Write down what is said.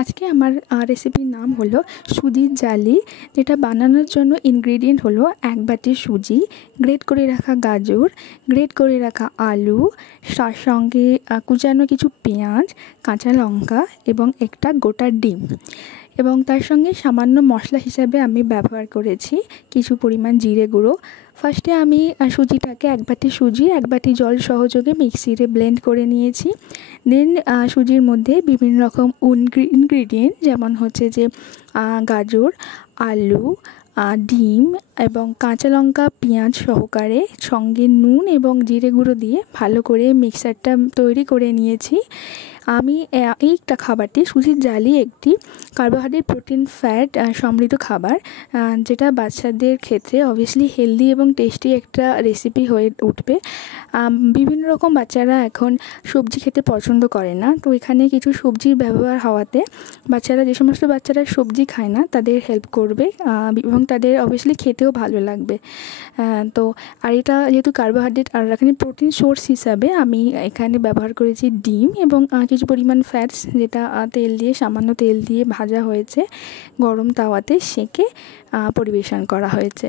আজকে আমার রেসিপির নাম হলো সুজির জালি। যেটা বানানোর জন্য ইনগ্রেডিয়েন্ট হলো 1 বাটি সুজি, গ্রেট করে রাখা গাজর, গ্রেট করে রাখা আলু, তার সঙ্গে কুচানো কিছু পেঁয়াজ, কাঁচা লঙ্কা এবং একটা গোটা ডিম। এবং তার সঙ্গে সামান্য মশলা হিসাবে আমি ব্যবহার করেছি কিছু পরিমাণ জিরে গুঁড়ো। ফার্স্টে আমি সুজিটাকে 1 বাটি সুজি 1 বাটি জল সহযোগে মিক্সিতে ব্লেন্ড করে নিয়েছি। দেন সুজির মধ্যে বিভিন্ন রকম ইনগ্রিডিয়েন্ট যেমন হচ্ছে যে গাজর, আলু, ডিম এবং কাঁচা লঙ্কা, পেঁয়াজ সহকারে সঙ্গে নুন এবং জিরে গুঁড়ো দিয়ে ভালো করে মিক্সারটা তৈরি করে নিয়েছি। আমি এইটা খাবারটি সুজির জালি একটি কার্বোহাইড্রেট, প্রোটিন, ফ্যাট সমৃদ্ধ খাবার, যেটা বাচ্চাদের ক্ষেত্রে অবভিয়াসলি হেলদি এবং টেস্টি একটা রেসিপি হয়ে উঠবে। বিভিন্ন রকম বাচ্চারা এখন সবজি খেতে পছন্দ করে না, তো এখানে কিছু সবজির ব্যবহার হওয়াতে বাচ্চারা, যে সমস্ত বাচ্চারা সবজি খায় না তাদের হেল্প করবে এবং তাদের অবভিয়াসলি খেতেও ভালো লাগবে। তো আর এটা যেহেতু কার্বোহাইড্রেট আর এখানে প্রোটিন সোর্স হিসাবে আমি এখানে ব্যবহার করেছি ডিম এবং কিছু পরিমাণ ফ্যাটস, যেটা তেল দিয়ে, সামান্য তেল দিয়ে ভাজা হয়েছে, গরম তাওয়াতে সেঁকে পরিবেশন করা হয়েছে।